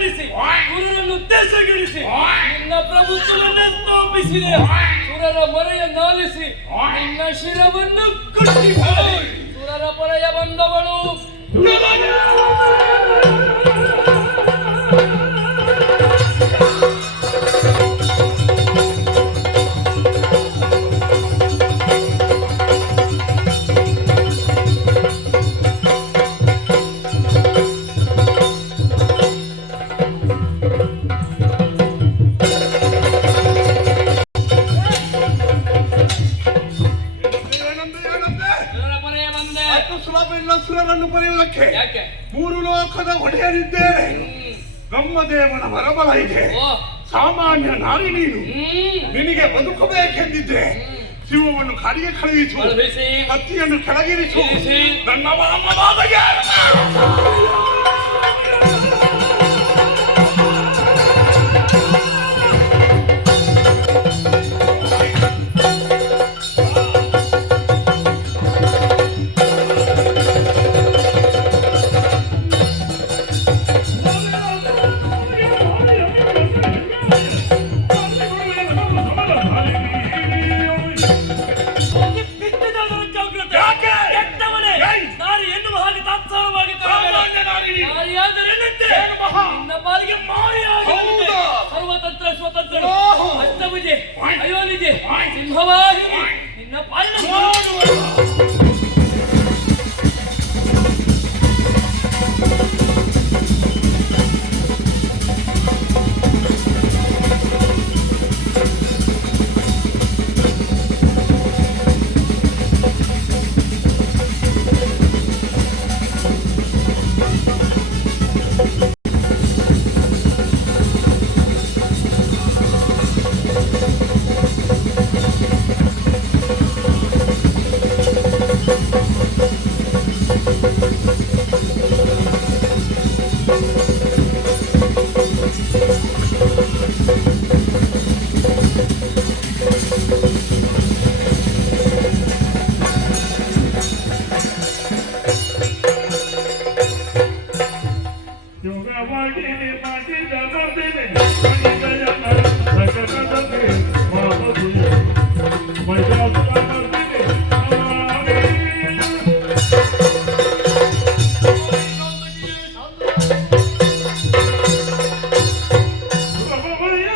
ಪಡಿಸಿ ಗುರುರನ್ನು ಉದ್ದೇಶಗಿರಿಸಿ ನಿನ್ನ ಪ್ರಭುತ್ವವನ್ನೇ ಸ್ಥಾಪಿಸಿದೆ. ಸುರರ ಮೊರೆಯನ್ನಾಲಿಸಿ ನಿನ್ನ ಶಿರವನ್ನು ಕುಟ್ಟಿ ಸುರರ ಪೊರೆಯ ಬಂದವಳು ಸುರರನ್ನು ಪಡೆಯುವುದಕ್ಕೆ 3 ಲೋಕದ ಒಡೆಯರಿದ್ದೇನೆ. ಬ್ರಹ್ಮದೇವನ ಬರಬಲ ಇದೆ. ಸಾಮಾನ್ಯ ನಾರಿ ನೀನು, ನಿನಗೆ ಬದುಕಬೇಕೆಂದಿದ್ದೆ. ಶಿವವನ್ನು ಕಾಡಿಗೆ ಕಳುಹಿಸು, ಕತ್ತಿಯನ್ನು ಕೆಳಗಿರಿಸು. ನನ್ನ ವಾಮವಾದಗೆ ಸರ್ವತಂತ್ರ ಸ್ವತಂತ್ರ ಅಷ್ಟಭುಜೆ ಅಯೋನಿಜೆ ಸಿಂಹವಾಹಿನಿ ನಿನ್ನ ಪಾಲನೆ ಯೋಗವಾಗಿ ಮಾಡಿದ